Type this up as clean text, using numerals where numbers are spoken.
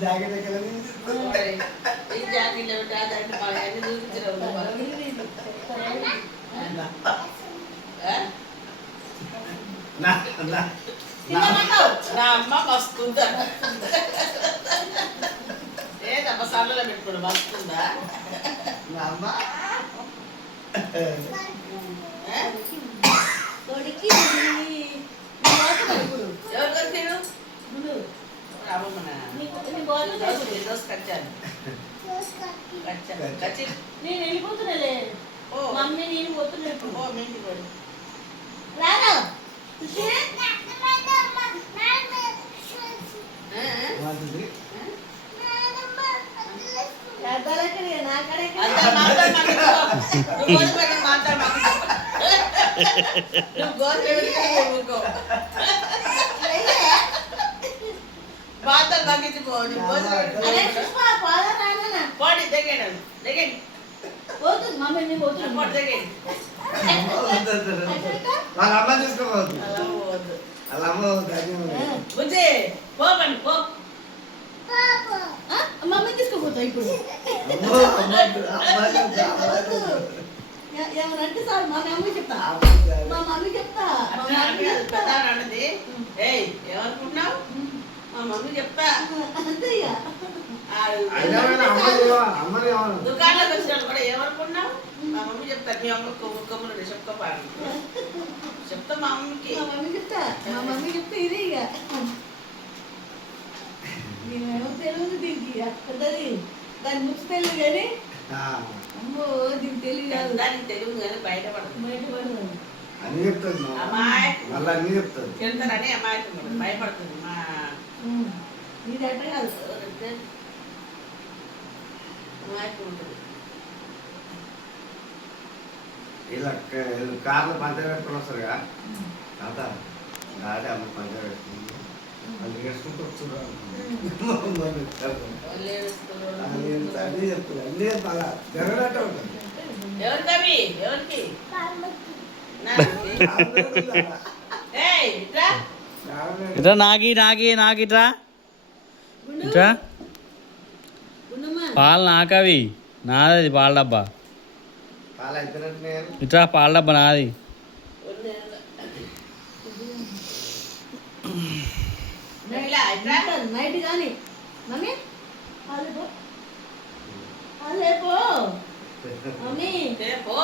jacket ఎక్కడ ఈ jacket అంటే అన్ని చూపించడం నా అమ్మ మస్తుందా ఏదమ్మ సన్నలో పెట్టుకోండి మస్తుందా నా అమ్మ ఎవరు కలిపారు నేను వెళ్ళిపోతున్నాలే మమ్మీ నేను పోతున్నా రానా బాధలు తగ్గించుకోండి పోటీ దిగండి దిగండి పోతుంది మమ్మీ నేను పోతున్నా పోటీ దిగండి వాళ్ళ అమ్మ తీసుకోవద్దు వాళ్ళ అమ్మ బుజ్జి పోకండి పో మమ్మీ తీసుకోపోతా ఇప్పుడు ఎవరంటే సార్ మా మమ్మీ చెప్తా మా మమ్మీ చెప్తా పెద్ద అన్నది ఏయ్ ఏమనుకుంటున్నావు మా మమ్మీ చెప్తా అంతే దుకాణాలకు వచ్చినప్పుడు కూడా ఏమనుకున్నావు మా మమ్మీ చెప్తా మీ అమ్మ కొమ్ములు చెప్పుకోపాడు చెప్తా మా అమ్మకి మా మమ్మీ చెప్తా మా మమ్మీ చెప్తే ఇదే ఇక నేనేమో తెలియదు దీనికి పెద్దది దాని ముచ్చు తెలియదు కానీ అమ్మో దీనికి తెలియదు కాదు దానికి తెలియదు కానీ బయటపడుతుంది బయటపడదు అన్ని చెప్తుంది మళ్ళీ అన్ని చెప్తుంది తింటారని అమాయకం భయపడుతుంది మా ఇది అట్ట కాదు అమాయకం ఉంటుంది ఇలా కార్లో పంచర్ పెట్టుకుని వస్తారుగా తాత అదే అమ్మ పంచర్ పెట్టుకుంది వాళ్ళు వేసుకుంటూ వస్తున్నారు అన్నీ చెప్తుంది అన్నీ అలా జరగనట్టే ఉంటుంది ఎవరికి అవి ఎవరికి ఇట్రా నాకి నాకి నాకి ఇట్రా ఇట్రా పాలు నాకవి నాది పాల డబ్బా పాలు అయిపోయినట్టు ఇట్రా పాల డబ్బా నాది నైట్ కానీ మమ్మీ అలేపో మమ్మీ పో